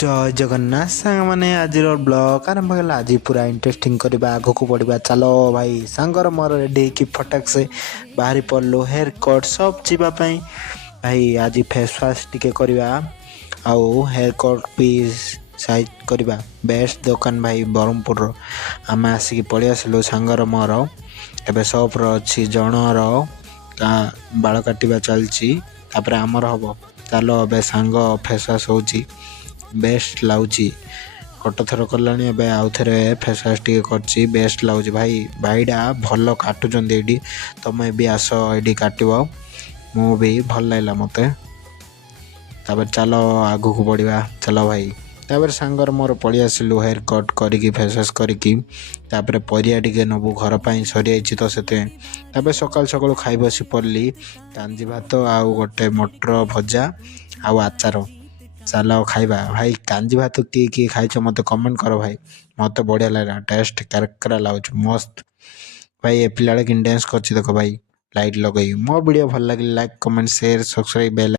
ଜୟ ଜଗନ୍ନାଥ ସାଙ୍ଗମାନେ ଆଜିର ବ୍ଲଗ ଆରମ୍ଭ ହେଲା। ଆଜି ପୁରା ଇଣ୍ଟରେଷ୍ଟିଂ କରିବା, ଆଗକୁ ବଢ଼ିବା। ଚାଲ ଭାଇ ସାଙ୍ଗର ମୋର ରେଡ଼ି ହେଇକି ଫଟାକ୍ ସେ ବାହାରି ପଡ଼ିଲୁ ହେୟାର କଟ୍ ସପ୍ ଯିବା ପାଇଁ। ଭାଇ ଆଜି ଫେସ୍ ୱାଶ୍ ଟିକେ କରିବା ଆଉ ହେୟାର କଟ୍ ବି ସାଇଜ୍ କରିବା। ବେଷ୍ଟ ଦୋକାନ ଭାଇ ବ୍ରହ୍ମପୁରର। ଆମେ ଆସିକି ପଳେଇ ଆସିଲୁ ସାଙ୍ଗର ମୋର। ଏବେ ସପ୍ର ଅଛି ଜଣର ବାଳ କାଟିବା ଚାଲିଛି, ତାପରେ ଆମର ହେବ। ଚାଲ ଏବେ ସାଙ୍ଗ ଫେସ୍ ୱାଶ୍ ହେଉଛି, ବେଷ୍ଟ ଲାଗୁଛି। ଗୋଟେ ଥର କଲାଣି, ଏବେ ଆଉ ଥରେ ଫେସ୍ ୱାଶ୍ ଟିକେ କରିଛି, ବେଷ୍ଟ ଲାଗୁଛି। ଭାଇଟା ଭଲ କାଟୁଛନ୍ତି ଏଇଠି, ତୁମେ ବି ଆସ ଏଇଠି କାଟିବ। ମୁଁ ବି ଭଲ ଲାଗିଲା ମୋତେ। ତାପରେ ଚାଲ ଆଗକୁ ବଢ଼ିବା, ଚାଲ ଭାଇ। ତାପରେ ସାଙ୍ଗର ମୋର ପଳେଇ ଆସିଲୁ ହେୟାର କଟ୍ କରିକି ଫେସ୍ ୱାଶ୍ କରିକି। ତାପରେ ପରିବା ଟିକେ ନେବୁ, ଘର ପାଇଁ ସରିଯାଇଛି ତ ସେଥିପାଇଁ। ତାପରେ ସକାଳୁ ସକାଳୁ ଖାଇ ବସି ପଡ଼ିଲି, କାଞ୍ଜି ଭାତ ଆଉ ଗୋଟେ ମଟର ଭଜା ଆଉ ଆଚାର। ଚାଲ ଖାଇବା ଭାଇ। କାଞ୍ଜି ଭାତ କିଏ କିଏ ଖାଇଛ ମୋତେ କମେଣ୍ଟ କର ଭାଇ। ମୋତେ ବଢ଼ିଆ ଲାଗିଲା, ଟେଷ୍ଟ କାରକରା ଲାଗୁଛି, ମସ୍ତ। ଭାଇ ଏ ପିଲାଟା କେମିତି ଡ୍ୟାନ୍ସ କରୁଛି ଦେଖ ଭାଇ, ଲାଇଟ୍ ଲଗେଇ। ମୋ ଭିଡ଼ିଓ ଭଲ ଲାଗିଲେ like, comment, share, subscribe, bail